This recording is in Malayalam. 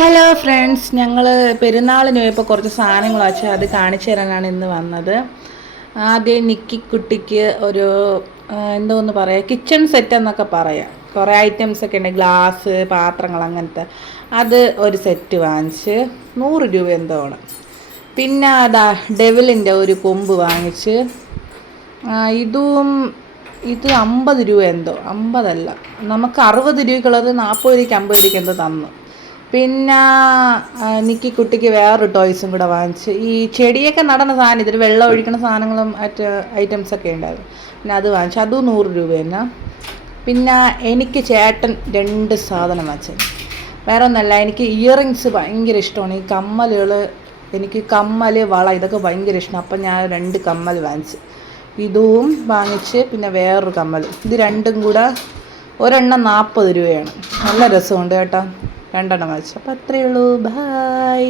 ഹലോ ഫ്രണ്ട്സ്, ഞങ്ങൾ പെരുന്നാളിന് പോയപ്പോൾ കുറച്ച് സാധനങ്ങൾ വെച്ചാൽ അത് കാണിച്ചു തരാനാണ് ഇന്ന് വന്നത്. ആദ്യം നിക്കിക്കുട്ടിക്ക് ഒരു എന്തോന്ന് പറയുക, കിച്ചൺ സെറ്റ് എന്നൊക്കെ പറയാം. കുറേ ഐറ്റംസ് ഒക്കെ ഉണ്ട്, ഗ്ലാസ്, പാത്രങ്ങൾ, അങ്ങനത്തെ. അത് ഒരു സെറ്റ് വാങ്ങിച്ച് 100 രൂപ എന്തോ ആണ്. പിന്നെ അതാ ഡെവിലിൻ്റെ ഒരു കൊമ്പ് വാങ്ങിച്ച്, ഇത് 50 രൂപ എന്തോ, 50 അല്ല, നമുക്ക് 60 രൂപയ്ക്കുള്ളത് 40 രൂപയ്ക്ക് 50 രൂപയ്ക്ക് എന്തോ തന്നു. പിന്നെ നിക്കിക്കുട്ടിക്ക് വേറൊരു ടോയ്സും കൂടെ വാങ്ങിച്ച്. ഈ ചെടിയൊക്കെ നടന്ന സാധനം, ഇതിൽ വെള്ളം ഒഴിക്കുന്ന സാധനങ്ങളും മറ്റ് ഐറ്റംസൊക്കെ ഉണ്ടായിരുന്നു. പിന്നെ അത് വാങ്ങിച്ചു, അതും 100 രൂപ തന്നെ. പിന്നെ എനിക്ക് ചേട്ടൻ 2 സാധനം വാങ്ങിച്ചു. വേറെ ഒന്നല്ല, എനിക്ക് ഇയറിങ്സ് ഭയങ്കര ഇഷ്ടമാണ്. ഈ കമ്മലുകൾ, എനിക്ക് കമ്മൽ, വള, ഇതൊക്കെ ഭയങ്കര ഇഷ്ടമാണ്. അപ്പം ഞാൻ 2 കമ്മൽ വാങ്ങിച്ചു. ഇതും വാങ്ങിച്ച്, പിന്നെ വേറൊരു കമ്മൽ. ഇത് രണ്ടും കൂടെ ഒരെണ്ണം 40 രൂപയാണ്. നല്ല രസമുണ്ട് കേട്ടോ, 2 വാങ്ങിച്ചു. അപ്പോൾ അത്രയേ ഉള്ളൂ. ബായ്.